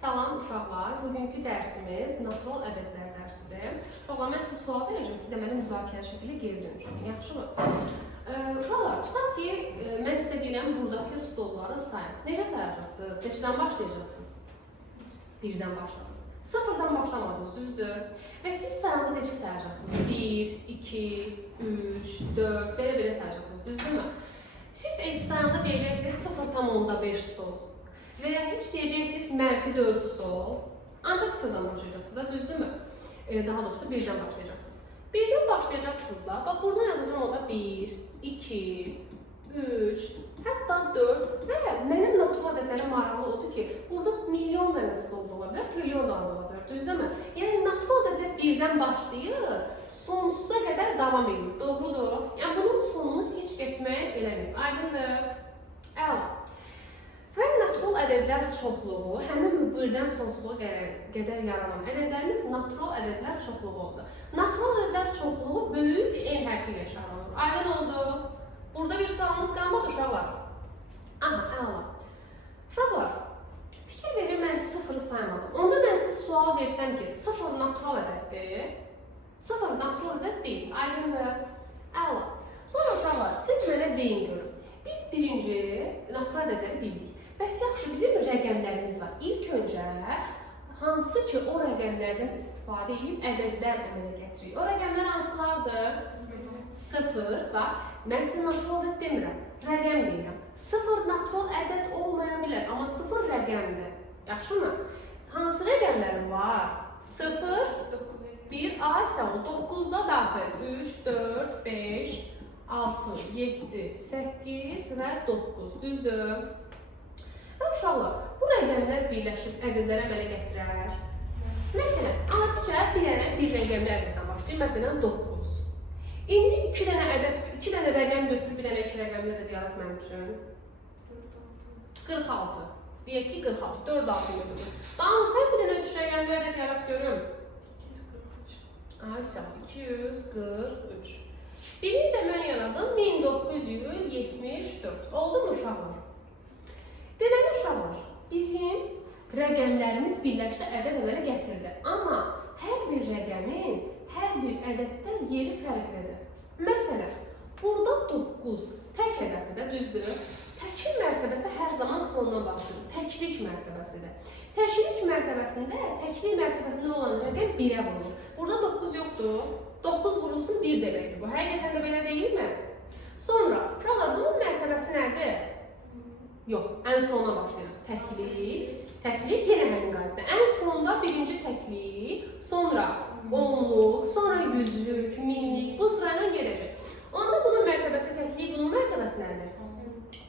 Salam uşaqlar, bugünkü dərsimiz natural ədədlər dərsidir. Uşaqlar, mən sizə sual verəcəm, siz də mənə müzakirə şəkildə geri dönüşün, yaxşımı? Uşaqlar, tutaq ki, mən sizə deyirəm, buradakı stolları sayın. Necə sayacaqsınız? Neçədən başlayacaqsınız? Birdən başladınız. Sıfırdan başlamadınız, düzdür? Və siz sayanda necə sayacaqsınız? 1, 2, 3, 4, belə sayacaqsınız, düzdürmü? Siz heç sayanda deyəcəksiniz 0,5 stol. Və ya heç deyəcəksiniz -4 stol, ancaq sıfırdan başlayacaqsınız da, düzdürmü? Daha doğrusu birdən başlayacaqsınız. Birdən başlayacaqsınız da, bax buradan yazacağım o da 1, 2, 3, hətta 4 və mənim natural ədədlərə maraqlı odur ki, burada milyon dənə stol da ola bilər, trilyon dənə ola bilər, düzdürmü? Yəni natural ədədlər birdən başlayır, sonsuza qədər davam edir, doğrudur? Yəni bunun sonunu heç keçmək eləmir, aydındır? Əla. Və natural ədədlər çoxluğu, həmin birdən sonsuzluğa qədər yaranan ədədlərimiz natural ədədlər çoxluğu oldu. Natural ədədlər çoxluğu böyük en hərfi ilə işarələnir. Aydın oldu. Burada bir sualımız qalmadı uşaqlar. Aha, əla. Uşaqlar, fikir verin, mən sıfırı saymadım. Onda mən sizə sual versəm ki, sıfır natural ədəddir. Sıfır natural ədəd deyil, aydındır. Əla. Sonra uşaqlar, siz mənə deyin görün. Biz birinci natural ədədləri bildik. Bəs yaxşı, bizim rəqəmlərimiz var. İlk öncə hansı ki o rəqəmlərdən istifadə edib ədədlər əmələ gətiririk. O rəqəmlər hansılardır? Sıfır, bax, mən sizə natural ədəd demirəm, rəqəm deyirəm. Sıfır natural ədəd olmaya bilər, amma sıfır rəqəmdir. Yaxşımı? Hansı rəqəmlərim var? Sıfır, 1, ay sağ ol, 9-da daxil, 3, 4, 5, 6, 7, 8 və 9, düzdür? Və uşaqlar, bu rəqəmlər birləşib ədədlərə əmələ gətirər. Məsələn, adicə bir rəqəmli ədəddən başlayır, məsələn 9. İndi 2 dənə rəqəm götürüb bir dənə 2 rəqəmli ədəd yarat mənim üçün. 46. Deyək ki 46, 4 altını götürür. Bana sən bir dənə 3 rəqəmli ədəd yarat görüm. 243. Ay sağ, 243. Birini də mən yaradım, 1974. Oldu mu uşaqlar? Deməli uşaqlar, bizim rəqəmlərimiz birləşdi, ədəd əmələ gətirdi. Amma hər bir rəqəmin, hər bir ədəddən yeri fərqlidir. Məsələn, burada 9 tək ədəddir də, düzdür? Təklik mərtəbəsi hər zaman sonuna başlayır. Təklik mərtəbəsidir. Təklik mərtəbəsində, təklik mərtəbəsində olan rəqəm 1-ə vurulur. Burada 9 yoxdur. 9 vurulsun 1 deməkdir bu. Həqiqətən də belə deyilmi? Sonra, uşaqlar, bunun mərtəbəsi nədir? Yox, ən sonuna başlayırıq. Təklik yenə həmin qaydada. Ən sonda birinci təklik, sonra onluq, sonra yüzlük, minlik, bu sırayla gələcək. Onda bunun mərtəbəsi təklik, bunun mərtəbəsi nədir?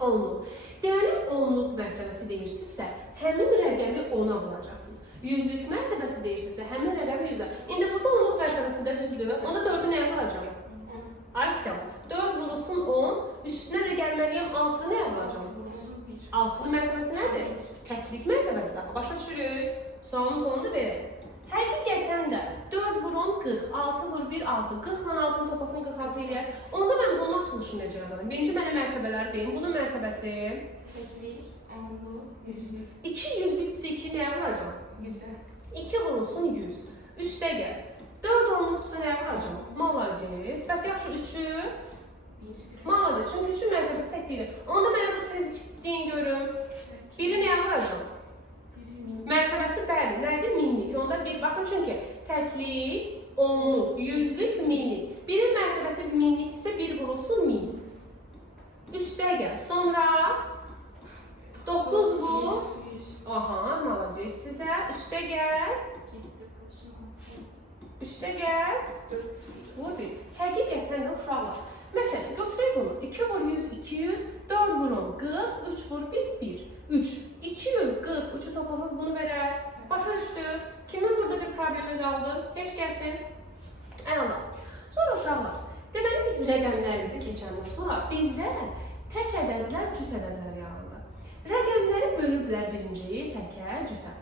Onluq. Deməli, onluq mərtəbəsi deyirsinizsə, həmin rəqəmi 10-a vuracaqsınız. Yüzlük mərtəbəsi deyirsinizsə, həmin rəqəmi 100-ə. İndi burada onluq mərtəbəsində düzdür, onda 4-ü nəyə vuracaq? Ayşə, 4 vurulsun 10, üstünə də gəlməliyəm 6-ı nəyə vuracaq? 6-nın mərtəbəsi nədir? Təklik mərtəbəsidir. Başa düşürük. Sualımız sonunda belə. Həqiqətən də 4 vur 10, 40, 6 vur 1, 6, 40 ilə 6-nın toplasını 46 eləyər. Onda mən bunun açılışını necə yazarım? Birinci mənə mərtəbələri deyim. Bunun mərtəbəsi? Təklik, onluq, yüzlük. 2 yüzlüksə 2 nəyə vuracam? 100-ə. 2 vurulsun 100. Üstə gəl. 4 onluqsa nəyə vuracam? Malacağız. Bəs yaxşı 3-ü? Malacağız. Çünki 3-ün mərtəbəsi təklikdir. Onda mənə bu tezlik deyin görüm. Biri nəyə vuracam? Mərtəbəsi bəli, nədir? Minlik. Onda bir, baxın çünki təklik, onluq, yüzlük, minlik. Birin mərtəbəsi minlikdirsə, bir vurulsun 1000. Üstə gəl. Sonra 9 vur. Aha, malacağız sizə. Üstə gəl. Üstə gəl. Vur bir. Həqiqətən də uşaqlar. Məsələn, götürək bunu. 2 vur 100, 200, 4 vur 10, 40, 3 vur 1, 1. 3. 240, 3'ü toplasanız bunu verər. Başa düşdünüz? Kimin burada bir problemi qaldı? Heç gəlsin. Əla. Sonra uşaqlar, deməli biz rəqəmlərimizi keçəndən sonra bizdə tək ədədlər, cüt ədədlər yarandı. Rəqəmləri bölüblər birinci, təkə, cütə.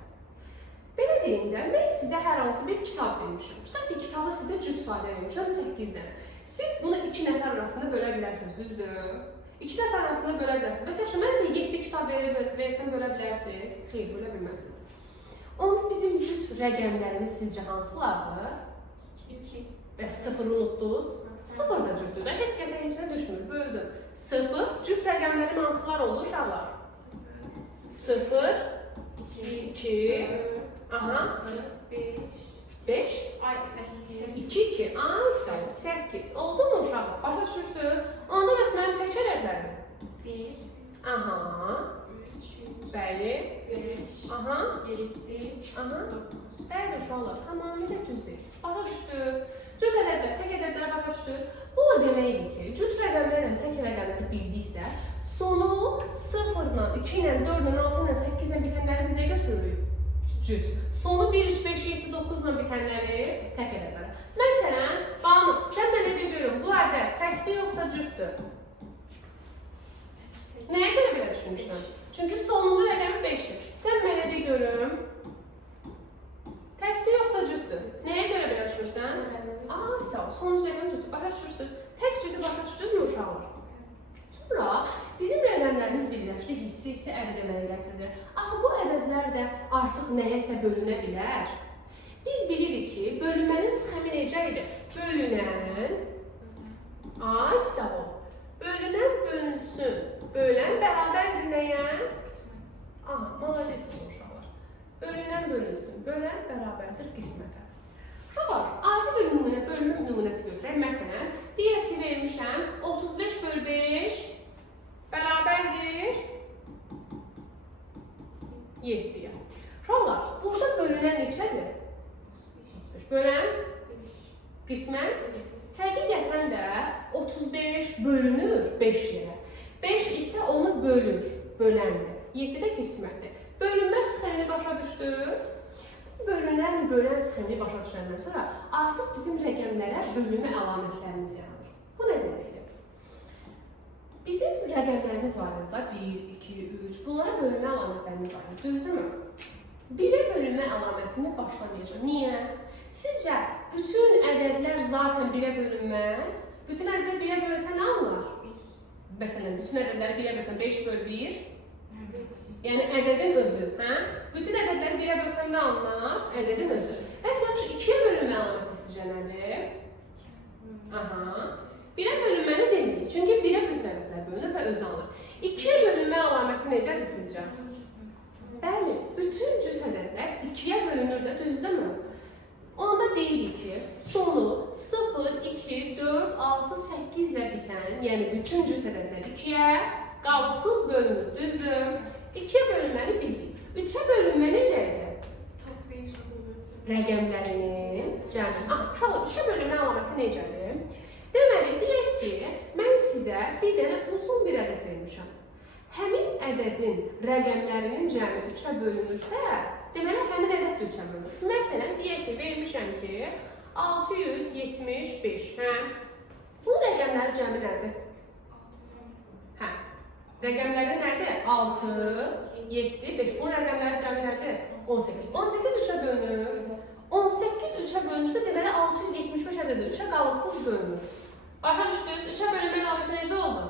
Belə deyim də, mən sizə hər hansı bir kitab vermişim. Tutaq ki, kitabı sizə cüt sayda vermişəm, 8 dənə. Siz bunu 2 nəfər arasında bölə bilərsiniz, düzdür? 2 nəfər arasında bölə bilərsiniz. Məsələn, mən sizə 7 kitab versəm bölə bilərsiniz. Xeyr, bölə bilməzsiniz. Onda bizim cüt rəqəmlərimiz sizcə hansılardır? 2. Və sıfırı unutdunuz. Sıfır da cütdür. Və heç kəsə heç nə düşmür. Böldüm. Sıfır. Cüt rəqəmlərim hansılar oldu uşaqlar? 0, 2, aha, 5, Ay 8. 2, 2, ay 8. Oldu mu uşaqlar? Başa düşürsünüz? Onda bəs mənim tək ədədlərim. 1, Aha, 3, bəli, 5, aha, 7, aha. 9. Bəli uşaqlar, tamamilə düzdür. Başa düşdünüz? Cüt ədədlər, tək ədədlərə başa düşdünüz. Bu o deməkdir ki, cüt rəqəmlərlə tək rəqəmləri bildiksə, sonu 0 ilə, 2 ilə, 4 ilə, 6 ilə, 8 ilə bitənləri biz nə götürürük? Cüt. Sonu 1, 3, 5, 7, 9 ilə bitənləri tək ədədlərə. Məsələn, Banu, sən mənə de görüm, bu ədəd təkdir yoxsa cütdür? Nəyə görə belə düşünürsən? Çünki sonuncu rəqəm 5-dir. Sən mənə de görüm, təkdir yoxsa cütdür? Nəyə görə belə düşünürsən? Ay, sağ ol, sonuncu rəqəm cütdür. Başa düşürsünüz? Tək cütdür, başa düşürsünüz mü uşaqlar? Sonra bizim rəqəmlərimiz birləşdi, hissi ədəd əmələ gətirdi. Axı bu ədədlər də artıq nəyəsə bölünə bilər. Biz bilirik ki, bölünmənin sxemi necə idi? Bölünən, ay, sağ ol, bölünən bölünsün. Bölən bərabərdir nəyə? Aha, malades olun uşaqlar. Bölünən bölünsün, bölən bərabərdir qismətə. Uşaqlar, adi bir bölünmə nümunəsi götürək. Məsələn, deyək ki, vermişəm 35 bölü 5 bərabərdir 7-yə. Uşaqlar, burada bölünən neçədir? 35 bölən qismət. Həqiqətən də 35 bölünür 5-yə. 5 isə onu bölür, böləndir. 7 də qismətdir. Bölünmə sxemini başa düşdünüz. Bölünən, bölən sxemini başa düşəndən sonra artıq bizim rəqəmlərə bölünmə əlamətlərimiz yaranır. Bu nə deməkdir? Bizim rəqəmlərimiz var da 1, 2, 3, bunlara bölünmə əlamətlərimiz var. Düzdürmü? 1-ə bölünmə əlamətini başlamayacaq. Niyə? Sizcə bütün ədədlər zaten 1-ə bölünməz? Bütün ədədlər 1-ə bölünsə nə alınır? Məsələn, bütün ədədləri 1-ə bölsən 5 bölü 1, yəni ədədin özü, hə? Bütün ədədləri 1-ə bölsən nə alınır? Ədədin özü. Bəs yaxşı, 2-yə bölünmə əlaməti sizcə nədir? Aha. 1-ə bölünməni deməyirik, çünki 1-ə bütün ədədlər bölünür və özü alınır. 2-yə bölünmə əlaməti necədir sizcə? Bəli, bütün cüt ədədlər 2-yə bölünür də, düzdürmü? Onda deyirik ki, sonu 0, 2, 4, 6, 8 ilə bitən, yəni bütün cüt ədədlər 2-yə qalıqsız bölünür, düzdür? 2-yə bölünməni bildik. 3-ə bölünmə necə idi? Rəqəmlərinin cəmi. Uşaqlar, 3-ə bölünmə əlaməti necədir? Deməli, deyək ki, mən sizə bir dənə uzun bir ədəd vermişəm. Həmin ədədin rəqəmlərinin cəmi 3-ə bölünürsə, deməli, həmin ədəd də 3-ə bölünür. Məsələn, deyək ki, vermişəm ki, 675, hə? Bunun rəqəmləri cəmi nədir? Hə, rəqəmləri nədir? 6, 7, 5. Bunun rəqəmləri cəmi nədir? 18. 18 3-ə bölünür. 18 3-ə bölünürsə, deməli, 675 ədədi 3-ə qalıqsız bölünür. Başa düşdünüz, 3-ə bölünmə əlaməti necə oldu?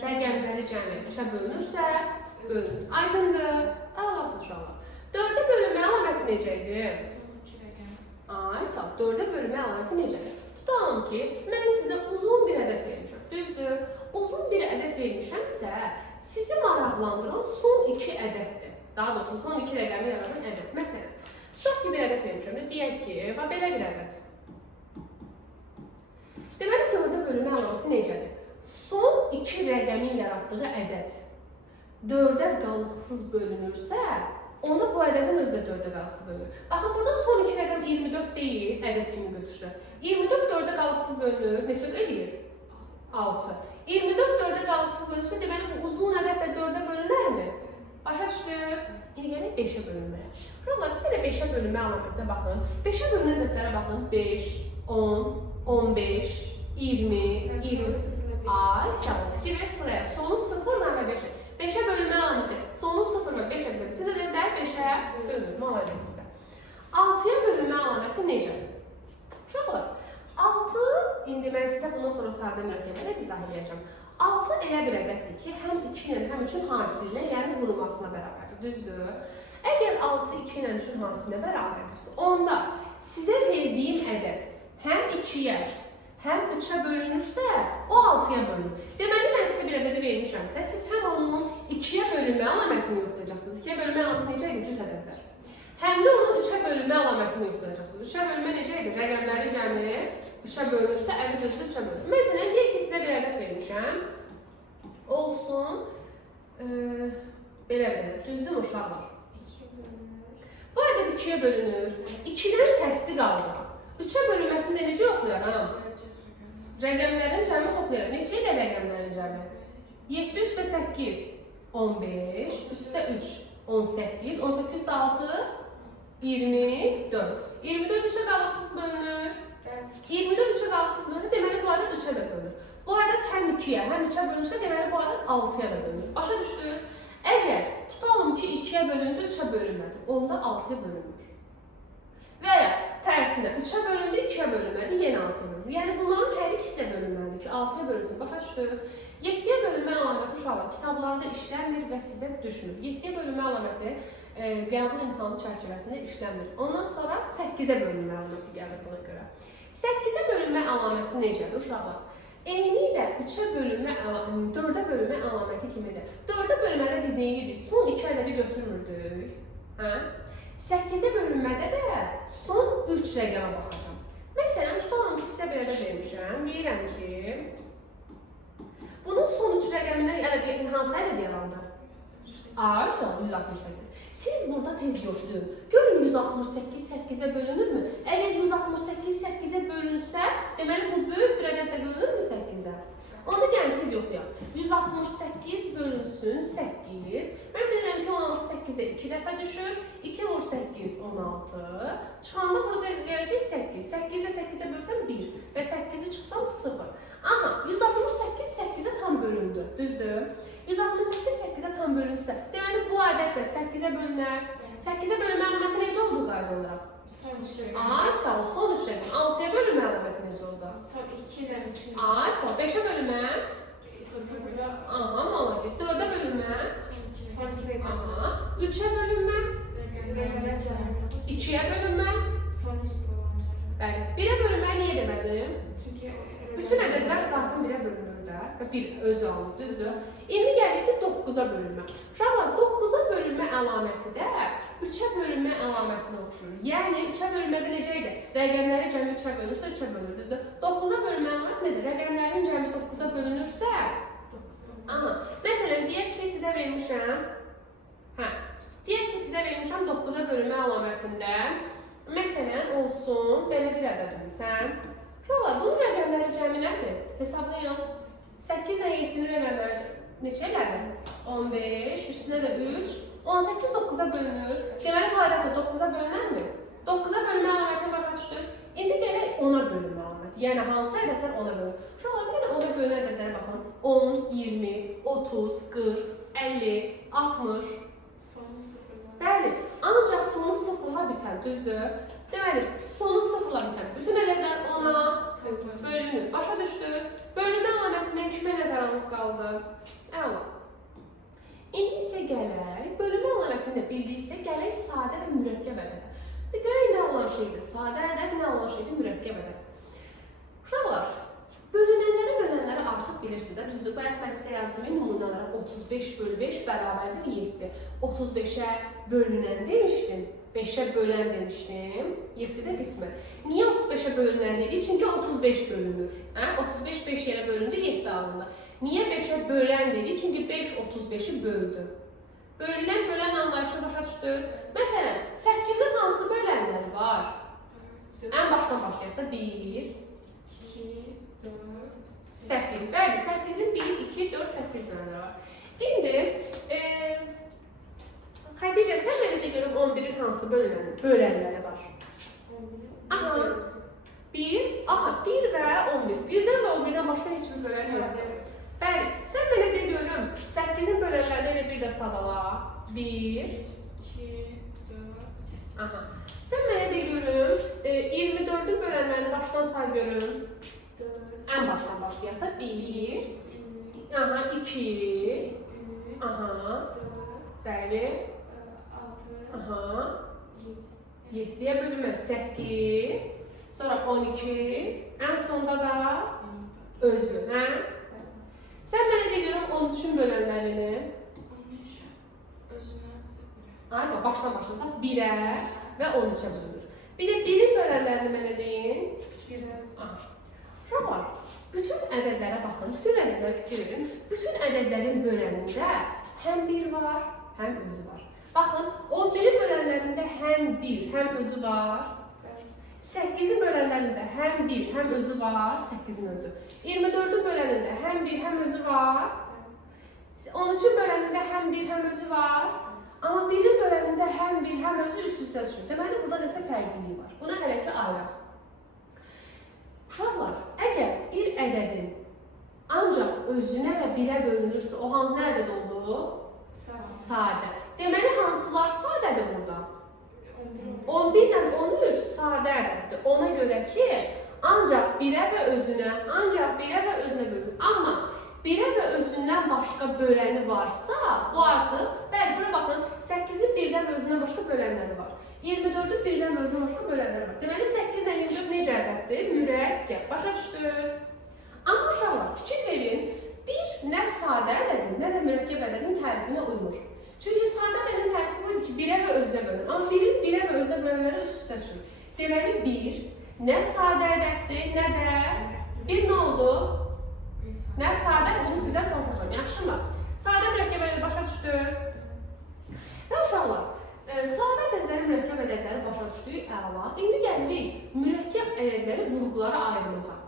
Rəqəmləri cəmi 3-ə bölünürsə, bölünür. Aydındır? Ağlasın uşaqlar. 4-ə bölünmə əlaməti necə idi? Ay, sağ ol. 4-ə bölünmə əlaməti necədir? Tutalım ki, mən sizə uzun bir ədəd vermişəm. Düzdür? Uzun bir ədəd vermişəmsə, sizi maraqlandıran son 2 ədəddir. Daha doğrusu, son 2 rəqəmi yaradan ədəd. Məsələn, tutaq ki, bir ədəd vermişəm. Deyək ki, belə bir ədəd. Deməli, 4-ə bölünmə əlaməti necədir? Son 2 rəqəmin yaratdığı ədəd 4-ə qalıqsız bölünürsə, onda bu ədədin özü də 4-ə qalıqsız bölünür. Baxın, burada son 2 rəqəm 24 deyil, ədəd kimi götürsəz. 24 4-ə qalıqsız bölünür, neçə eləyir? 6. 24 4-ə qalıqsız bölünürsə, deməli, bu uzun ədəd də 4-ə bölünərmi? Başa düşdünüz? İndi gəlin 5-ə bölünməyə. Uşaqlar, bir dənə 5-ə bölünmə əlamətinə baxın. 5-ə bölünən ədədlərə baxın. 5, 10, 15, 20, 20. Ay, sağ ol. Fikir ver sıraya. Sonu 0 və 5-ə. 5-ə bölünmə əlaməti. Sonu 0 və 5-ə bölünür. Bütün ədədlər 5-ə bölünür. Malades sizə. 6-ya bölünmə əlaməti necədir? Uşaqlar, 6, indi mən sizə bundan sonra sadə mürəkkəbə izah edəcəm. 6 elə bir ədəddir ki, həm 2 ilə, həm 3-ün hasilinə, yəni vurulmasına bərabərdir. Düzdür? Əgər 6 2 ilə 3-ün hansına bərabərdirsə, onda sizə verdiyim ədəd həm 2-yə, həm 3-ə bölünürsə, o 6-ya bölünür. Deməli, mən sizə bir ədədi vermişəmsə, siz həm onun 2-yə bölünmə əlamətini yoxlayacaqsınız. 2-yə bölünmə əlaməti necə idi? Cüt ədədlər. Həm də onun 3-ə bölünmə əlamətini yoxlayacaqsınız. 3-ə bölünmə necə idi? Rəqəmləri cəmi 3-ə bölünürsə, ədəd özü də 3-ə bölünür. Məsələn, deyək ki, sizə bir ədəd vermişəm. Olsun, belə belə, düzdür uşaqlar? 2 bölünür. Bu ədəd 2-yə bölünür. 2-dən kəsdi qaldı. 3-ə bölünməsində necə yoxlayaram? Rəqəmlərin cəmi toplayarım. Neçə ilə rəqəmlərin cəmi? 7 üstə 8, 15, üstə 3, 18, 18 üstə 6, 24. 24 3-ə qalıqsız bölünür. 24 3-ə qalıqsız bölünür, deməli bu ədəd 3-ə də bölünür. Bu ədəd həm 2-yə, həm 3-ə bölünürsə, deməli bu ədəd 6-ya da bölünür. Başa düşdünüz? Əgər tutalım ki, 2-yə bölündü, 3-ə bölünmədi, onda 6-ya bölünür. Və ya tərsinə 3-ə bölündü, 2-yə bölünmədi, yenə 6-ya bölünür. Yəni bunların hər ikisi də bölünməlidir ki, 6-ya bölünsün. Başa düşdünüz? 7-yə bölünmə əlaməti uşaqlar kitablarda işlənmir və sizə düşmür. 7-yə bölünmə əlaməti qəbul imtahanı çərçivəsində işlənmir. Ondan sonra 8-ə bölünmə əlaməti gəlir buna görə. 8-ə bölünmə əlaməti necədir uşaqlar? Eynilə 3-ə bölünmə, 4-ə bölünmə əlaməti kimidir. 4-ə bölünmədə biz nə edirik? Son 2 ədədi götürmürdük. Hə? 8-ə bölünmədə də son 3 rəqəmə baxacağam. Məsələn, tutalım ki, sizə belə də vermişəm. Deyirəm ki, bunun son 3 rəqəmindən hansı ədəd yarandı? Ayşə, 168. Siz burada tez yoxlayın. Görün 168 8-ə bölünürmü? Əgər 168 8-ə bölünsə, deməli bu böyük bir ədədlə bölünürmü 8-ə? Onda gəlin tez yoxlayaq. 168 bölünsün 8. Mən bilirəm ki, 16 8-ə 2 dəfə düşür. 2 vur 8 16. Çıxanda burada gələcək 8. 8-də 8-ə bölsəm 1 və 8-i çıxsam 0. Aha, 168 8-ə tam bölündü. Düzdür? 168 8-ə tam bölündüsə, deməli bu ədəd də 8-ə bölünər. 8-ə bölünmə əlaməti necə oldu qayda olaraq? Son 3 rəqəm. Ay, sağ ol, son 3 rəqəm. 6-ya bölünmə əlaməti necə oldu? Son 2 ilə 3-ün. Ay, sağ ol, 5-ə bölünmə. 0-da. Aha, malacaq. 4-ə bölünmə. Son 2 rəqəm. Aha. 3-ə bölünmə. Rəqəmlər cəmi. 2-yə bölünmə. Son 2 dolanır. Bəli. 1-ə bölünmə niyə demədim? Çünki Bütün ədədlər zaten 1-ə bölünür də və 1 özü alır, düzdür? İndi gəlir ki, 9-a bölünmə. Uşaqlar, 9-a bölünmə əlaməti də 3-ə bölünmə əlamətinə oxşuyur. Yəni 3-ə bölünmədə necə idi? Rəqəmləri cəmi 3-ə bölünürsə 3-ə bölünür, düzdür? 9-a bölünmə əlaməti nədir? Rəqəmlərin cəmi 9-a bölünürsə, aha, məsələn, deyək ki, sizə vermişəm, deyək ki, sizə vermişəm 9-a bölünmə əlamətində, məsələn, olsun, belə bir ədədinsən. Uşaqlar, bunun rəqəmləri cəmi nədir? Hesablayın. 8 ilə 7-nin rəqəmləri neçə elədir? 15, üstünə də 3, 18 9-a bölünür. Deməli, bu ədəd 9-a bölünərmi? 9-a bölünmə əlamətini başa düşdünüz. İndi gələk 10-a bölünmə əlaməti. Yəni, hansı ədədlər 10-a bölünür? Uşaqlar, bir dənə 10-a bölünən ədədlərə baxın. 10, 20, 30, 40, 50, 60. Sonu 0-da. Bəli, ancaq sonu 0-la bitər, düzdür? Deməli, sonu 0-la bitər. Bütün ədədlər 10-a bölünür. Başa düşdünüz? Bölünmə əlamətindən kimə nə qaranlıq qaldı? Əla. İndi isə gələk, bölünmə əlaqəsini də bildiksə, gələk sadə və mürəkkəb ədəd. Bir görək nə olan şeydir sadə ədəd, nə olan şeydir mürəkkəb ədəd. Uşaqlar, bölünənləri artıq bilirsiniz də, düzdür? Bayaq mən sizə yazdığım nümunələrə 35 bölü 5 bərabərdir 7. 35-ə bölünən demişdim, 5-ə bölən demişdim, 7-də qismət. Niyə 35-ə bölünən dedik? Çünki 35 bölünür. 35 5 yerə bölündü, 7 alındı. Niyə 5-ə bölən dedik? Çünki 5 35-i böldü. Bölünən, bölən anlayışı başa düşdünüz. Məsələn, 8-in hansı bölənləri var? Ən başdan başlayaq da 1, 2, 4, 8. Bəli, 8-in 1, 2, 4, 8 bölənləri var. İndi, Xədicə, sən mənə də görüm 11-in hansı bölənləri var? Aha. 1, aha, 1 və 11. 1-dən və 11-dən başqa heç bir bölən yoxdur. Bəli, sən mənə də görüm 8-in bölənlərini elə bir də sadala. 1, 2, 4, 8. aha. Sən mənə də görüm 24-ün bölənlərini başdan say görüm. 4, Ən başdan başlayaq da 1, 3, aha, 2, 3, aha, 4, bəli, 6, Aha. 7'yə bölünmə 8. Sonra 12. Ən sonda da özü, hə? Sən mənə de görüm 13-ün bölənlərini. 13 özünə Aysa başdan başlasaq 1-ə və 13-ə bölünür. Bir də 1-in bölənlərini mənə deyin. Uşaqlar, bütün ədədlərə baxın, bütün ədədlərə fikir verin. Bütün ədədlərin bölənində həm 1 var, həm özü var. Baxın, 11-in bölənlərində həm 1, həm özü var. 8-in bölənlərində həm 1, həm özü var, 8-in özü. 24-ün bölənində həm 1, həm özü var. 13-ün bölənində həm 1, həm özü var. Amma 1-in bölənində həm 1, həm özü üst-üstə düşür. Deməli, burada nəsə fərqlilik var. Buna hələ ki ayıraq. Uşaqlar, əgər bir ədədin ancaq özünə və 1-ə bölünürsə, o hansı nə ədəd oldu? Sadə. Deməli, hansılar sadədir burada? 11 ilə 13 sadə ədəddir. Ona görə ki, ancaq 1-ə və özünə, bölünür. Amma 1-ə və özündən başqa böləni varsa, bu artıq, bəli, buna baxın, 8-in 1-dən və özündən başqa bölənləri var. 24-ün 1-dən və özündən başqa bölənləri var. Deməli, 8 ilə 24 necə ədəddir? Mürəkkəb. Başa düşdünüz? Amma uşaqlar, fikir verin, bir nə sadə ədədin, nə də mürəkkəb ədədin tərifinə uymur. Çünki sadə ədədin tərifi buydu ki, 1-ə və özünə bölünür. Amma 1-in 1-ə və özünə bölənləri üst-üstə düşür. Deməli, 1 nə sadə ədəddir, nə də 1 nə oldu? Nə sadə? Bunu sizdən soruşacağım, yaxşımı? Sadə mürəkkəb ədədi başa düşdünüz? Və uşaqlar, sadə ədədləri, mürəkkəb ədədləri başa düşdük, əla. İndi gəlirik mürəkkəb ədədləri vurğulara ayırmağa.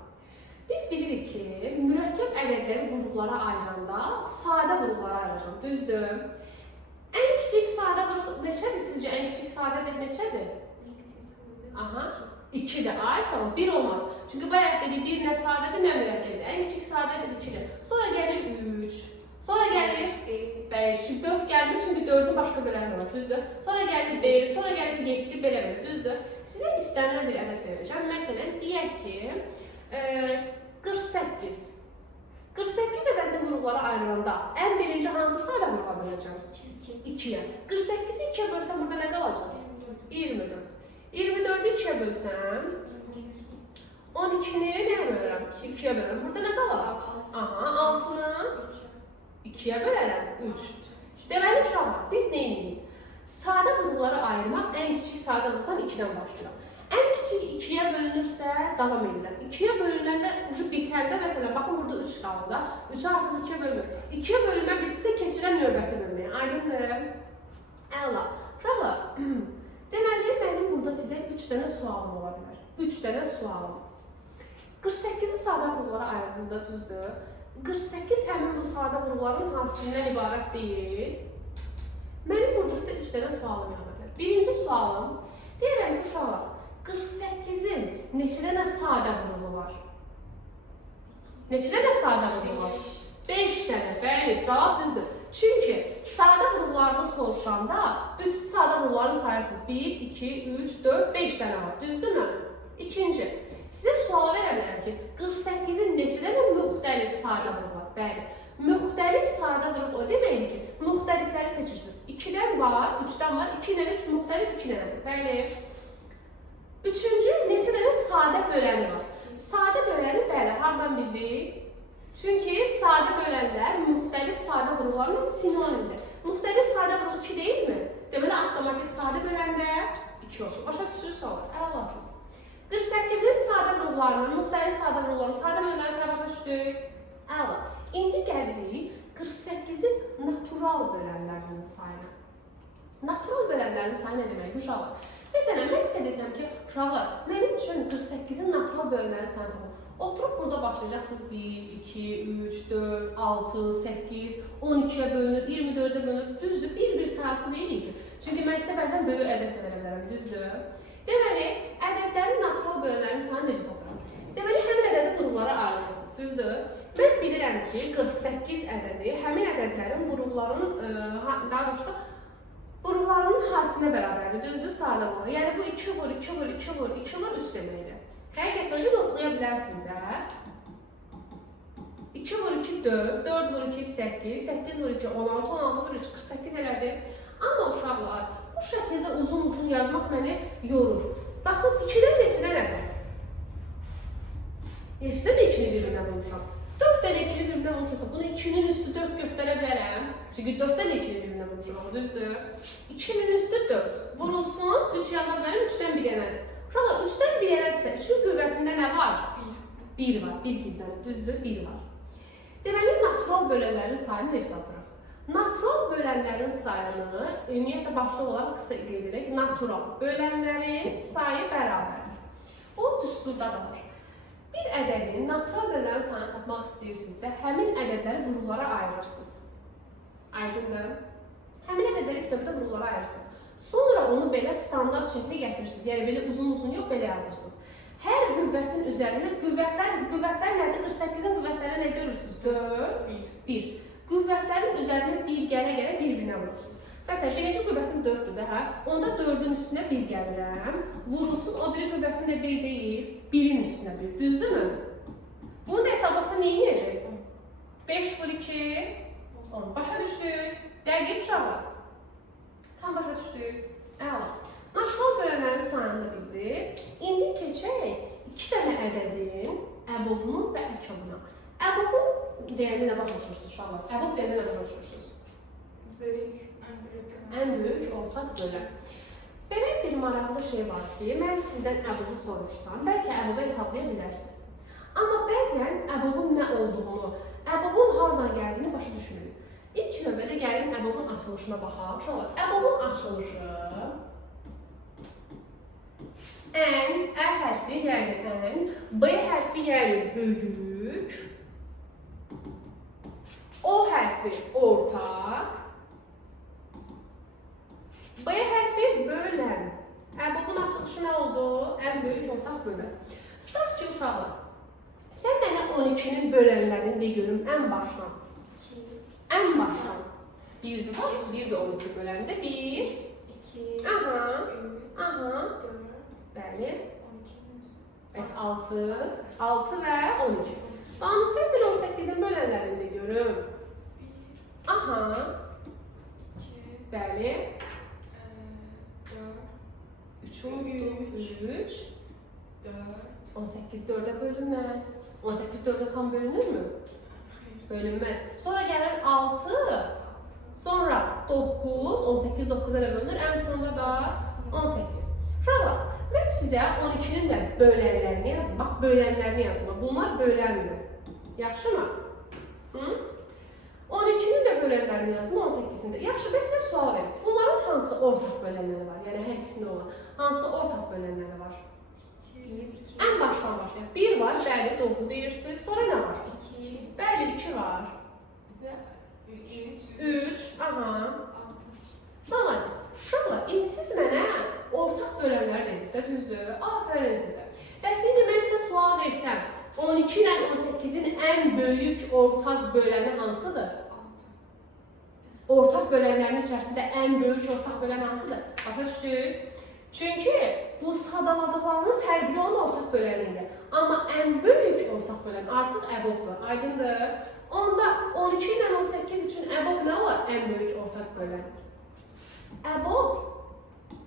Biz bilirik ki, mürəkkəb ədədləri vurğulara ayıranda sadə vurğulara ayıracaq, düzdür? Ən kiçik sadə vurğu neçədir sizcə? Ən kiçik sadə ədəd neçədir? Aha, 2-dir. Ay, sağ ol, 1 olmaz. Çünki bayaq dedik, 1 nə sadədir, nə mürəkkəbdir. Ən kiçik sadə ədəd 2-dir. Sonra gəlir 3. Sonra gəlir 5. Çünki 4 gəlmir, çünki 4-ün başqa böləni var, düzdür? Sonra gəlir 5, sonra gəlir 7, belə verir, düzdür? Sizə istənilən bir ədəd verəcəm. Məsələn, deyək ki, 48. 48 ədədli vurğulara ayrılanda ən birinci hansı sadə vurğuğa böləcəm? 2-yə. 48-i 2-yə bölsəm burada nə qalacaq? 24. 24-ü 2-yə bölsəm 12-ni nəyə bölürəm? 2-yə bölürəm. Burada nə qalaq? Aha, 6-nı 2-yə bölərəm. 3. Deməli, uşaqlar, biz nə edirik? Sadə vurğulara ayırmaq ən kiçik sadəlikdən 2-dən başlayır. Ən kiçik 2-yə bölünürsə, davam edirlər. 2-yə bölünəndə, ucu bitəndə, məsələn, baxın, burada 3 qalır da. 3-ü artıq 2-yə bölmür. 2-yə bölünmə bitsə, keçirəm növbəti bölməyə. Aydındır? Əla. Uşaqlar, deməli, mənim burada sizə 3 dənə sualım ola bilər. 3 dənə sualım. 48-i sadə vurğulara ayırdınız da, düzdür? 48 həmin bu sadə vurğuların hansından ibarət deyil. Mənim burada sizə 3 dənə sualım ola bilər. Birinci sualım, deyirəm ki, uşaqlar, 48-in neçə dənə sadə vurğu var? Neçə dənə sadə vurğu var? 5 dənə, bəli, cavab düzdür. Çünki sadə vurğularını soruşanda bütün sadə vurğularını sayırsınız. 1, 2, 3, 4, 5 dənə var, düzdürmü? İkinci, sizə suala verə bilərəm ki, 48-in neçə dənə müxtəlif sadə vurğu var? Bəli, müxtəlif sadə vurğu o deməkdir ki, müxtəlifləri seçirsiniz. 2-dən var, 3-dən var, 2 dənə, 3 müxtəlif 2 dənədir, bəli. Üçüncü, neçə dənə sadə böləni var? Sadə böləni, bəli, hardan bildik? Çünki sadə bölənlər müxtəlif sadə vurğularla sinonimdir. Müxtəlif sadə vurğu 2 deyilmi? Deməli, avtomatik sadə böləndə 2 olsun. Başa düşürsə olur, əlasız. 48-in sadə vurğularının, müxtəlif sadə vurğularının, sadə bölənləri başa düşdük. Əla. İndi gəlirik 48-in natural bölənlərinin sayına. Natural bölənlərin sayı nə deməkdir, uşaqlar? Məsələn, mən sizə desəm ki, uşaqlar, mənim üçün 48-in natural bölənlərin sayını tapın. Oturub burada başlayacaqsınız 1, 2, 3, 4, 6, 8, 12-yə bölünür, 24-ə bölünür, düzdür, bir-bir sayısı deyilik ki. Çünki mən sizə bəzən böyük ədəd də verə bilərəm, düzdür. Deməli, ədədlərin natural bölənlərinin sayını necə tapıram? Deməli, həmin ədədi vurğulara ayırırsınız, düzdür. Mən bilirəm ki, 48 ədədi həmin ədədlərin vurğularının hasilinə bərabərdir, düzdür, sadə vurğu. Yəni, bu 2 vur, 2 vur, 2 vur, 2 vur, 3 deməkdir. Həqiqətən də oxuya bilərsiniz də. 2 vur 2, 4, 4 vur 2, 8, 8 vur 2, 16, 16 vur 3, 48 elədir. Amma uşaqlar, bu Bu şəkildə uzun-uzun yazmaq məni yorur. Baxın, 2-dən neçədən ədəd? Neçədən 2-ni bir-birinə vurmuşam? 4 dənə 2-ni bir-birinə vurmuşam. Bunu 2-nin üstü 4 göstərə bilərəm. Çünki 4 dənə 2-ni bir-birinə vurmuşam, düzdür? 2-nin üstü 4. Vurulsun, 3 yaza bilərəm, 3-dən 1 yenədir. Uşaqlar, 3-dən 1 yenədirsə, 3-ün qüvvətində nə var? 1 var, 1 gizlənir, düzdür? 1 var. Deməli, natural bölənlərin sayını necə tapırıq? Natural bölənlərin sayını, ümumiyyətlə başda olaraq qısa qeyd edək, natural bölənlərin sayı bərabərdir. O, düsturda da var. Bir ədədin natural bölənlərin sayını tapmaq istəyirsinizsə, həmin ədədləri vurullara ayırırsınız. Aydındır? Həmin ədədləri kitabda vurullara ayırırsınız. Sonra onu belə standart şəklə gətirirsiniz. Yəni, belə uzun-uzun yox, belə yazırsınız. Hər qüvvətin üzərində, qüvvətlər nədir? 48-in qüvvətlərə nə görürsünüz? 4, 1. Qüvvətlərin üzərinə 1 gələ-gələ bir-birinə vurursunuz. Məsələn, birinci qüvvətim 4-dür də, hə? Onda 4-ün üstünə 1 gəlirəm. Vurulsun, o biri qüvvətim də 1 deyil, 1-in üstünə 1. Düzdürmü? Bunu da hesablasam nə edəcək? 5 vur 2, 10. Başa düşdük. Dəqiq uşaqlar. Tam başa düşdük. Əla. Natural bölənlərin sayını bildiniz. İndi keçək 2 dənə ədədin əbobunu və əkobunu. Əbobun deyəndə nə başa düşürsünüz uşaqlar? Əbob deyəndə nə başa düşürsünüz? Böyük, ən böyük ortaq bölən. Belə bir maraqlı şey var ki, mən sizdən əbobu sorursam, bəlkə əbobu hesablaya bilərsiniz. Amma bəzən əbobun nə olduğunu, əbobun hardan gəldiyini başa düşmürük. İlk növbədə gəlin əbobun açılışına baxaq. Uşaqlar, əbobun açılışı ən, ə hərfi yəni ən, B hərfi yəni böyük, O hərfi ortaq, B hərfi bölən. Əbobun açılışı nə oldu? Ən böyük ortaq bölən. Tutaq ki, uşaqlar, sən mənə 12-nin bölənlərini de görüm ən başdan. Ən başdan. 1-dir var, 1-dir 12 böləndə. 1, 2, aha, 3, aha, 4, bəli, 12, bəs 6 və 12. Banu, sən bir 18-in bölənlərini de görüm. 1, Aha, 2, bəli, 4, 3 oldu, 3, 4, 18 4-ə bölünməz. 18 4-ə tam bölünürmü? xeyr, Bölünməz. Sonra gəlir 6, sonra 9, 18 9-a da bölünür, ən sonunda da 18. Uşaqlar, mən sizə 12-nin də bölənlərini yazdım. Bax, bölənlərini yazdım. Bunlar böləndir. Yaxşımı? Hı? 12-nin də bölənlərini yazdım, 18-in də. Yaxşı, mən sizə sual verim. Bunların hansı ortaq bölənləri var? Yəni, hər ikisində olan. Hansı ortaq bölənləri var? 2, Ən başdan başlayaq. 1 var, bəli, doğru deyirsiniz. Sonra nə var? 2, Bəli, 2 var. 3, 3, aha. 6. Malacis. Uşaqlar, indi siz mənə ortaq bölənləri dediniz də, düzdür? Afərin sizə. Bəs indi mən sizə sual versəm, 12 ilə 18-in ən böyük ortaq böləni hansıdır? Ortaq bölənlərin içərisində ən böyük ortaq bölən hansıdır? Başa düşdük? Çünki bu sadaladıqlarınız hər biri onun ortaq böləni idi. Amma ən böyük ortaq bölən artıq əbobdur. Aydındır? Onda 12 ilə 18 üçün əbob nə olar? Ən böyük ortaq bölən. Əbob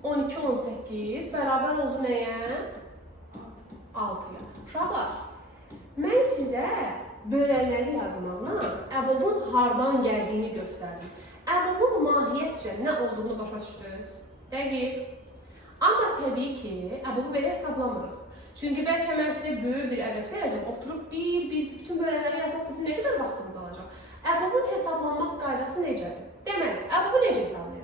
12 18 bərabər oldu nəyə? 6-ya. Uşaqlar, mən sizə bölənləri yazmaqla əbobun hardan gəldiyini göstərdim. Əbobun mahiyyətcə nə olduğunu başa düşdünüz? Dəqiq. Amma təbii ki, əbobu belə hesablamırıq. Çünki bəlkə mən sizə böyük bir ədəd verəcəm, oturub bütün bölənləri yazmaq bizim nə qədər vaxtımız alacaq? Əbobun hesablanmaz qaydası necədir? Deməli, əbobu necə hesablayaq?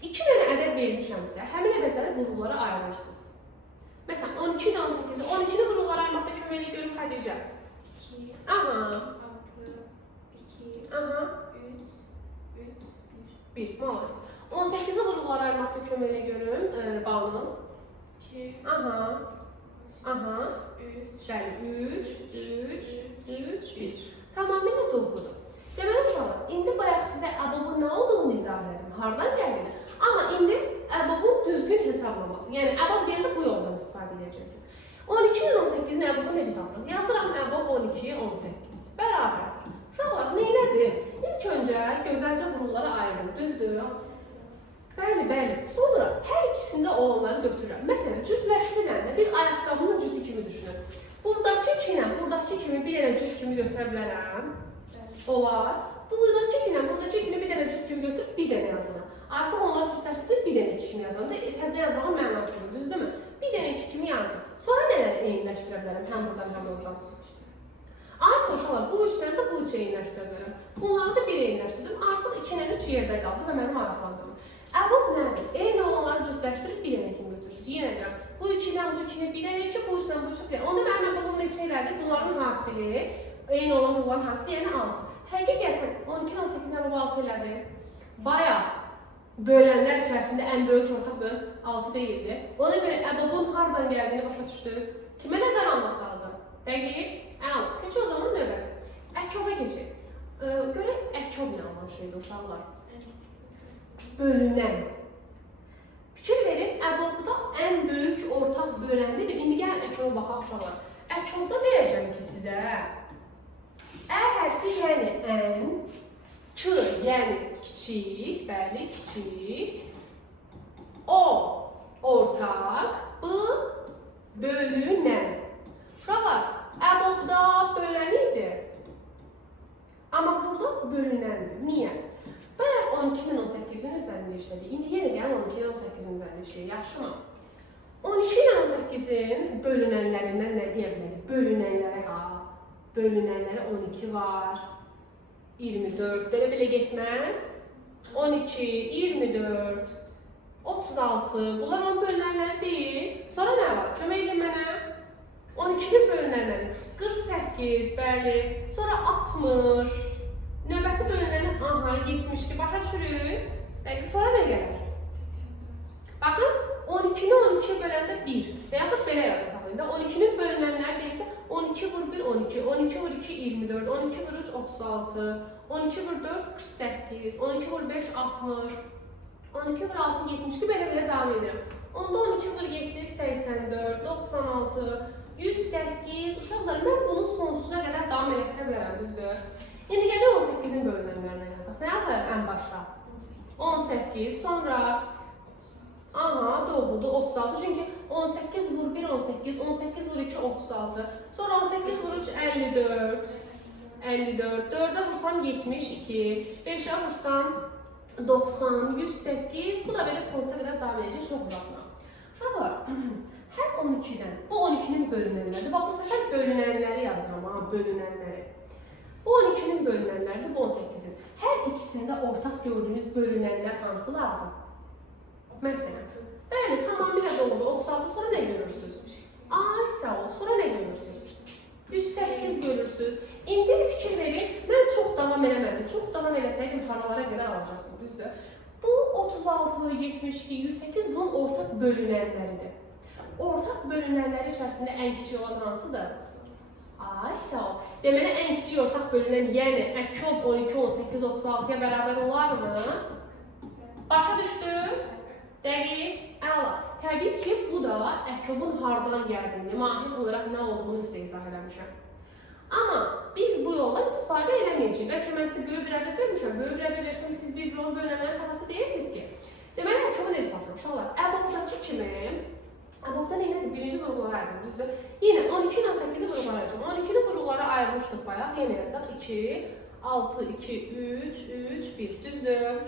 2 dənə ədəd vermişəmsə, həmin ədədləri vurullara ayırırsınız. Məsələn, 12 ilə 18-i, 12-ni vurullara ayırmaqda köməkli görüm Xədicə. 2, Aha, 6, 2, aha, 3, 3, 1, malacis. 18-i vurullara ayırmaqda köməkli görüm Banu. 2, Aha, aha, 3, bəli, 3, 1. Tamamilə doğrudur. Deməli uşaqlar, indi bayaq sizə əbobun nə olduğunu izah edim, hardan gəldiyini. Amma indi əbobun düzgün hesablaması. Yəni əbob deyəndə bu yoldan istifadə edəcəksiniz. 12 ilə 18-in əbobu necə tapırıq? Yazıram əbob 12, 18. Bərabərdir. Uşaqlar, neylədir? İlk öncə gözəlcə vurullara ayırdım, düzdür? Bəli, bəli. Sonra hər ikisində olanları götürürəm. Məsələn, cütləşdirəndə bir ayaqqabının cütü kimi düşünün. Buradakı iki ilə buradakı kimi bir dənə cüt kimi götürə bilərəm. Olar. Buradakı iki ilə buradakı ikini bir dənə cüt kimi götürüb bir dənə yazıram. Artıq onları cütləşdirib bir dənə iki kimi yazıram. Təzə yazmağın mənası yoxdur, düzdürmü? Bir dənə iki kimi yazdım. Sonra nələri eyniləşdirə bilərəm həm buradan, həm oradan? Ay uşaqlar, bu üçdən də bu üçə eyniləşdirə bilərəm. Bunları da bir eyniləşdirdim. Artıq 2 ilə 3 yerdə qaldı və mənim maraqlandırım. Əvvəl nədir? Eyni olanları cütləşdirib bir dənə kimi götürürsünüz. Yenə deyirəm, bu 2 ilə bu 2-ni bir dənə ki, bu 3 ilə bu 3-ü bir dənə. Onda mənim babamın neçə elədi? Bunların hasili, eyni olan bunların hasili, yəni 6. Həqiqətən 12 ilə 18 ilə 6 elədi. Bayaq bölənlər içərisində ən böyük ortaq bölən 6 deyildi. Ona görə əbabın hardan gəldiyini başa düşdünüz. Kimə nə qaranlıq qaldı? Dəqiq. Keçək o zaman növbət. Əkoba keçək. Görək əkob nə olan şeydir uşaqlar? Bölünən. Fikir verin, əbabda ən böyük ortaq böləndir. İndi gəlin əkoba baxaq uşaqlar. Əkobda deyəcəm ki sizə, ə hərfi yəni ən, k yəni kiçik, bəli, kiçik, o ortaq, b bölünən. Uşaqlar, əbabda bölən idi, amma burada bölünəndir. Niyə? Bayaq 12-nin 18-in üzərində işlədik. İndi yenə gəlin 12-nin 18-in üzərində işləyək, yaxşımı? 12 ilə 18-in bölünənlərindən nə deyə bilərik? Bölünənlərə bölünənlərə 12 var, 24, belə getməz. 12, 24, 36, bunlar onun bölünənləri deyil. Sonra nə var? Kömək edin mənə. 12-nin bölünənləri 48, bəli. Sonra 60, növbəti bölünəni, aha, 72, başa düşürük. Sonra nə gəlir? Baxın, 12-ni 12-yə böləndə 1 və yaxud belə yaradaq. 12-nin bölünənləri deyirsə, 12 vur 1, 12, 12 vur 2, 24, 12 vur 3, 36, 12 vur 4, 48, 12 vur 5, 60, 12 vur 6, 72, belə davam edirəm. Onda 12 vur 7, 84, 96, 108, uşaqlar, mən bunu sonsuza qədər davam etdirə bilərəm, düzdür? İndi gəlin 18-in bölünənlərinə yazaq. Nə yazarıq ən başda? 18, sonra... Aha, doğrudur, 36. Çünki 18 vur 1, 18, 18 vur 2, 36. Sonra 18 vur 3, 54. 54. 4'e vursam 72. 5'e vursam 90, 108. Bu da böyle sonsuza kadar devam edecek, çok uzatma. Uşaqlar, hər 12-dən, bu 12-nin bölünənləridir. Bax, bu səfər bölünənləri yazıram, ha, bölünənləri. Bu 12-nin bölünənləridir, bu 18-in. Hər ikisində ortaq gördüyünüz bölünənlər hansılardır? Məsələn, bəli, tamamilə doğru. 36 sonra nə görürsünüz? Ay, sağ ol. Sonra nə görürsünüz? 108 görürsünüz. İndi fikir verin, mən çox davam eləmədim. Çox davam eləsəydim haralara qədər alacaqdım, düzdür? Bu 36, 72, 108 bunun ortaq bölünənləridir. Ortaq bölünənləri içərisində ən kiçik olan hansıdır? Ay, sağ ol. Deməli, ən kiçik ortaq bölünən, yəni əkob 12, 18, 36-ya bərabər olarmı? Başa düşdünüz? Dəqiq, əla. Təbii ki, bu da əkobun hardan gəldiyini, mahiyyət olaraq nə olduğunu sizə izah eləmişəm. Amma biz bu yoldan istifadə eləməyəcəyik. Bəlkə mən sizə böyük bir ədəd vermişəm. Böyük bir ədəd versəm, siz bir-birini bölənlərin tapası deyirsiniz ki. Deməli, əkobu necə tapılır? Uşaqlar, əbabdakı kimi, əbabda neylədir? Birinci qruqlara ayrılır, düzdür? Yenə 12 ilə 8-i qruqlara ayıracağım. 12-ni qruqlara ayırmışdıq bayaq. Yenə yazdıq 2, 6, 2, 3, 3, 1, düzdür?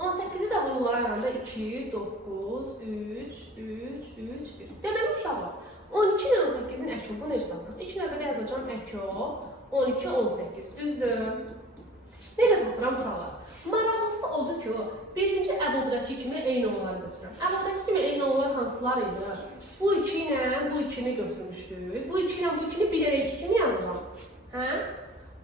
18-i də qruqlara ayıranda 2, 9, 3, 3, 3, 1. Deməli, uşaqlar, 12 ilə 18-in əkobu necə tapılır? İlk növbədə yazacağım əkob 12, 18, düzdür? Necə tapıram uşaqlar? Maraqlısı odur ki, birinci əbabdakı kimi eyni olanları götürürəm. Əbabdakı kimi eyni olanlar hansılar idi? Bu 2 ilə bu 2-ni götürmüşdük. Bu 2 ilə bu 2-ni bir dənə 2 kimi yazıram. Hə?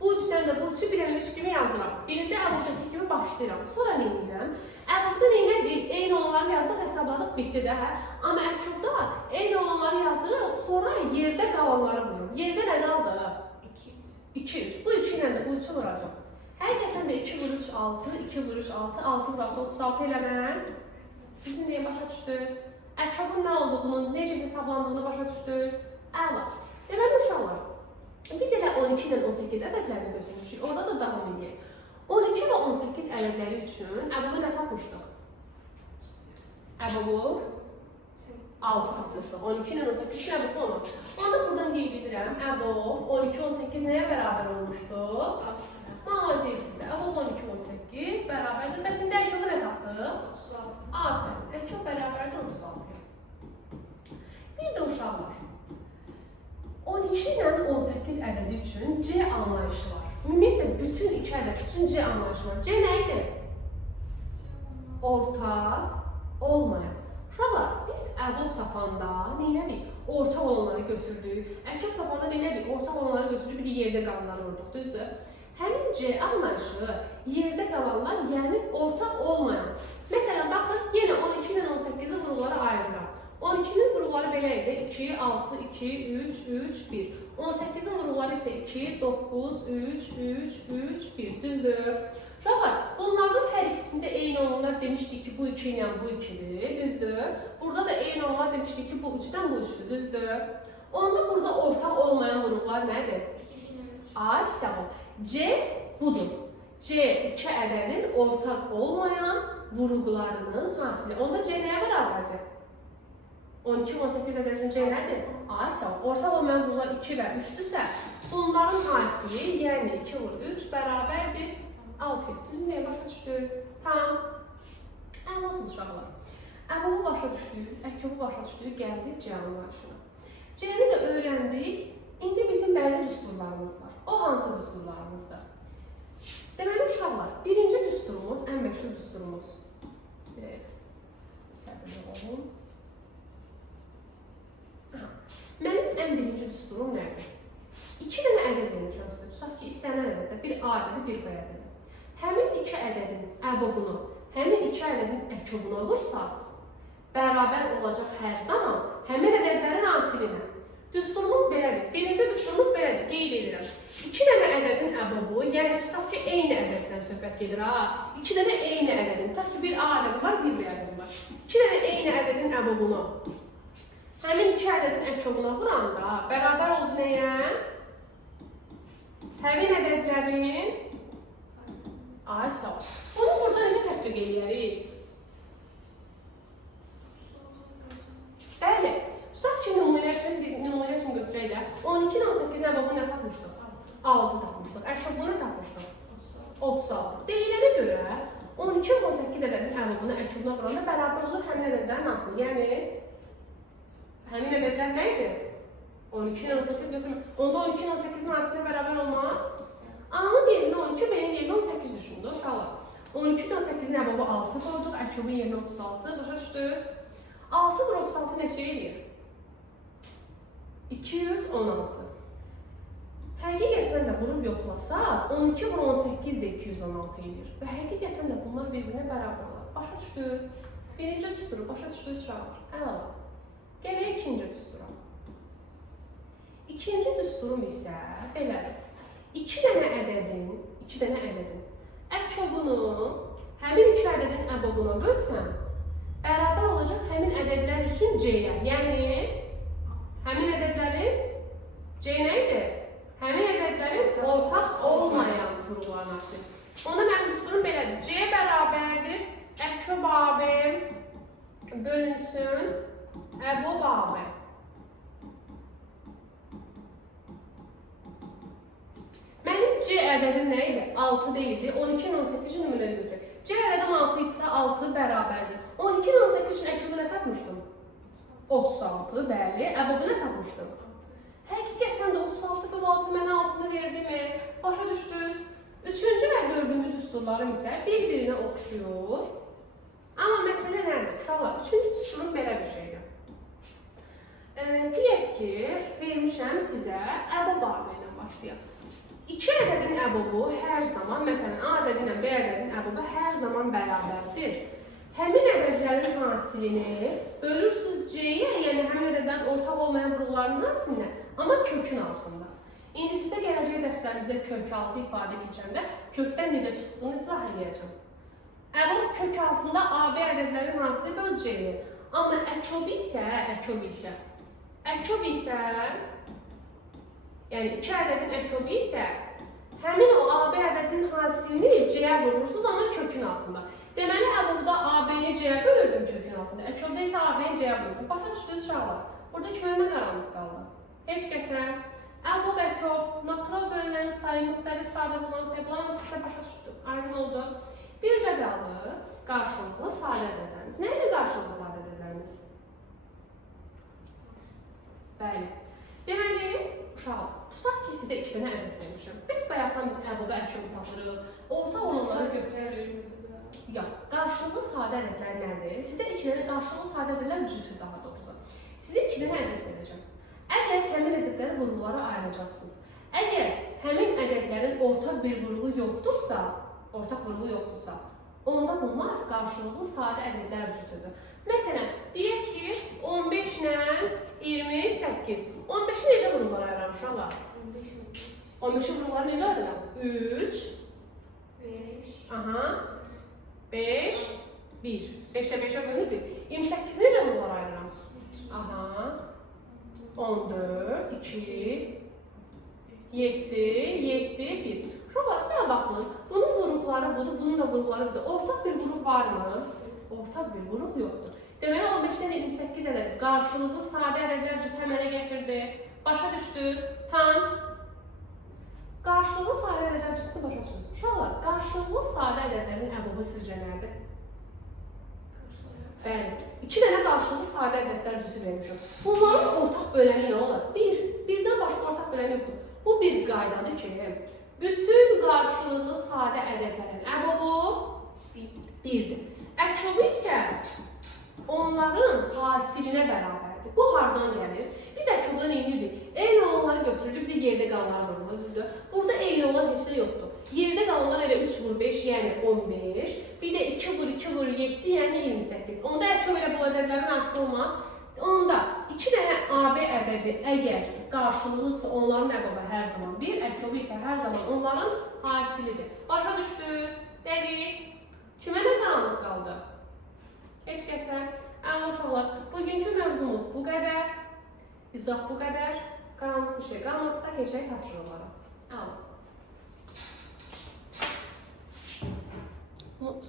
Bu 3-dən də bu 3-ü bir dənə 3 kimi yazıram. Birinci əbabdakı kimi başlayıram. Sonra nə edirəm? Əbabda neylədik? Eyni olanları yazdıq, hesabladıq, bitdi də. Amma əkobda eyni olanları yazırıq, sonra yerdə qalanları vururum. Yerdə nə qaldı? 200. Bu 2 ilə də bu 3-ü vuracam. Həqiqətən də 2 vur 3, 6, 2 vur 3, 6, 6 vur 6, 36 eləməz. Sizin deyə başa düşdünüz? Əkobun nə olduğunu, necə hesablandığını başa düşdük? Əla. Deməli, uşaqlar, biz elə 12 ilə 18 ədədlərini götürmüşük. Orada da davam edək. 12 və 18 ədədləri üçün əbəbi nə tapmışdıq? Əbəbu 6 tapmışdıq. 12 ilə 18 əbəbu olmaq. Onda buradan qeyd edirəm. Əbəbu 12, 18 nəyə bərabər olmuşdu? Malaziyəsiz. Əbəbu 12, 18 bərabərdir. Bəs indi əkəbu nə tapdıq? Aferin. Əkəb bərabərdir 36. Bir də uşaqlar. 12 ilə 18 ədədi üçün C anlayışı var. Ümumiyyətlə, bütün 2 ədəd üçün C anlayışı var. C nə idi? Ortaq olmayan. Uşaqlar, biz əbəb tapanda neylədik? Ortaq olanları götürdük. Əkəb tapanda neylədik? Ortaq olanları götürdük, bir də yerdə qalanları vurduq, düzdür? Həmin C anlayışı yerdə qalanlar, yəni ortaq olmayan. Məsələn, baxın, yenə 12 ilə 18-i qruqlara ayırıram. 12-nin qruqları belə idi, 2, 6, 2, 3, 3, 1. 18-in qruqları isə 2, 9, 3, 3, 3, 1, düzdür? Uşaqlar, bunlardan hər ikisində eyni olanlar demişdik ki, bu 2 ilə bu 2-dir, düzdür? Burada da eyni olanlar demişdik ki, bu 3-dən bu 3-dür, düzdür? Onda burada ortaq olmayan qruqlar nədir? Ay, sağ ol. C budur. C 2 ədədin ortaq olmayan vuruqlarının hasili. Onda C nəyə bərabərdir? 12, 18 ədədinin C nədir? Ay, sağ ol. Ortaq olmayan vuruqlar 2 və 3-dürsə, bunların hasili, yəni 2 vur 3 bərabərdir 6. Düzün nəyə başa düşdünüz? Tam. Əllasız uşaqlar. Əbəbu başa düşdük, əkəbu başa düşdük, gəldik C anlayışına. C-ni də öyrəndik. İndi bizim bəzi düsturlarımız var. O hansı düsturlarımızdır? Deməli uşaqlar, birinci düsturumuz, ən məşhur düsturumuz. Səbirli olun. Mənim ən birinci düsturum nədir? 2 dənə ədəd vermişəm sizə. Tutaq ki, istənilən ədəddə bir A ədədi, bir B ədədi. Həmin 2 ədədin əbəbunu, həmin 2 ədədin əkobuna vursaz, bərabər olacaq hər zaman həmin ədədlərin hasilinə. Düsturumuz belədir. Birinci düsturumuz belədir. Qeyd edirəm. 2 dənə ədədin əbəbu, yəni tutaq ki, eyni ədəddən söhbət gedir ha. 2 dənə eyni ədədin, tutaq ki, bir A ədədi var, bir B ədədi var. 2 dənə eyni ədədin əbəbunu həmin 2 ədədin əkobuna vuranda bərabər oldu nəyə? Həmin ədədlərin ay sağ ol. Bunu burada necə tətbiq edirik? Bəli. Tutaq ki, nümunə üçün götürək də 12 ilə 18-in əbəbu nə tapmışdıq? 6 tapmışdıq. Əkəbu nə tapmışdıq? 36. Deyilənə görə 12 ilə 18 ədədin əbəbunu əkəbuna vuranda bərabər olur həmin ədədlərin hansını? Yəni həmin ədədlər nə idi? 12 ilə 18 götürmək. Onda 12 ilə 18-in hansına bərabər olmaz? A-nın yerinə 12, B-nin yerinə 18 düşündü uşaqlar. 12 ilə 18-in əbəbu 6 qoyduq, əkəbun yerinə 36. Başa düşdünüz? 6 vur 36 neçə eləyir? 216. Həqiqətən də vurub yoxlasaz, 12 vur 18 də 216 eləyir. Və həqiqətən də bunlar bir-birinə bərabər olar. Başa düşdünüz? Birinci düsturu, başa düşdünüz uşaqlar. Əla. Gələk ikinci düstura. İkinci düsturum isə belədir. 2 dənə ədədin əkobunu həmin 2 ədədin əbəbuna bölsən, bərabər olacaq həmin ədədlər üçün C-yə. Yəni, həmin ədədlərin C nə idi? Həmin ədədlərin ortaq olmayan vuruqların asili. Onda mənim düsturum belədir. C bərabərdir əkob AB bölünsün əbob AB. Mənim C ədədim nə idi? 6 deyildi. 12 ilə 18 nümunələri götürək. C ədədim 6 idisə 6 bərabərdir. 12 ilə 18 üçün əkobu nə tapmışdım? 36, bəli. Əbobu nə tapmışdım? Həqiqətən də 36 bölü 6 mənə 6-nı verdi mi? Başa düşdünüz? Üçüncü və dördüncü düsturlarım isə bir-birinə oxşuyur. Amma məsələ nədir? Uşaqlar, üçüncü düsturum belə bir şeydir. Deyək ki, vermişəm sizə əbob AB ilə başlayaq. 2 ədədin əbobu hər zaman, məsələn, A ədədi ilə B ədədin əbobu hər zaman bərabərdir. Həmin ədədlərin hasilini bölürsünüz C-yə, yəni həmin ədədlərin ortaq olmayan vuruqlarının hasilinə, amma kökün altında. İndi sizə gələcək dərslərimizə kök altı ifadə keçəndə kökdən necə çıxdığını izah edəcəm. Əbob kök altında AB ədədlərin hasili böl C-yə. Amma əkob isə, yəni 2 ədədin əkobu isə həmin o AB ədədinin hasilini C-yə vurursunuz, amma kökün altında. Deməli, burada AB-ni C-yə bölürdüm kökün altında. Əkrobda isə AB-ni C-yə bölürdüm. Başa düşdünüz uşaqlar? Burada kiməndə qaranlıq qaldı? Heç kəsə. Əbob, əkrob, natural bölünlərin sayı, müxtəlif sadə bulan sayı, bunlar hamısı sizə başa düşdü. Aydın oldu. Bircə qaldı qarşılıqlı sadə ədədlərimiz. Nə idi qarşılıqlı sadə ədədlərimiz? Bəli. Deməli, uşaqlar, tutaq ki, sizə 2 dənə ədəd vermişəm. Biz bayaqdan əbob, əkrobu tapırıq. Orta olanları götürərik. Yox, qarşılıqlı sadə ədədlər nədir? Sizə 2 dənə qarşılıqlı sadə ədədlər cütür daha doğrusu. Sizə 2 dənə ədəd verəcəm. Əgər həmin ədədləri vurğulara ayıracaqsınız. Əgər həmin ədədlərin ortaq bir vurğu yoxdursa, onda bunlar qarşılıqlı sadə ədədlər cütüdür. Məsələn, deyək ki, 15 ilə 28. 15-i necə vurğulara ayıram uşaqlar? 15-i vurğulara necə ayıram? 3, 5, 1. 5-də 5-ə bölünür. 28-i necə vurğulara ayıram? 14, 2, 7, 1. Uşaqlar, buna baxın. Bunun vurğuları budur, bunun da vurğuları budur. Ortaq bir vuruq varmı? Ortaq bir vuruq yoxdur. Deməli, 15-dən 28 ədəd qarşılıqlı sadə ədədlər cüt əmələ gətirdi. Başa düşdünüz? Tam. Qarşılıqlı sadə ədədlər cütünü başa düşdünüz. Uşaqlar, qarşılıqlı sadə ədədlərin əbobu sizcə nədir? Bəli, 2 dənə qarşılıqlı sadə ədədlər cütü vermişəm. Bunların ortaq böləni nə olar? 1. Birdən başqa ortaq böləni yoxdur. Bu bir qaydadır ki, bütün qarşılıqlı sadə ədədlərin əbobu 1-dir. Əkrobu isə onların hasilinə bərabərdir. Bu hardan gəlir? Biz əkrobdan eynidir. Eyni olanları götürürük, bir yerdə qalanları vurulur, düzdür? Burada eyni olan heç nə yoxdur. Yerdə qalanlar elə 3 vur 5, yəni 15. Bir də 2 vur 2 vur 7, yəni 28. Onda əkrob elə bu ədədlərin asılı olmaz. Onda 2 dənə AB ədədi əgər qarşılıqlıdırsa, onların əbobu hər zaman 1, əkrobu isə hər zaman onların hasilidir. Başa düşdünüz? Dəqiq. Kimə nə qaranlıq qaldı? Heç kəsə. Əla uşaqlar, bugünkü mövzumuz bu qədər. İzah bu qədər. Qaranlıq bir şey qalmadısa, keçək tapşırıqlara. Əla.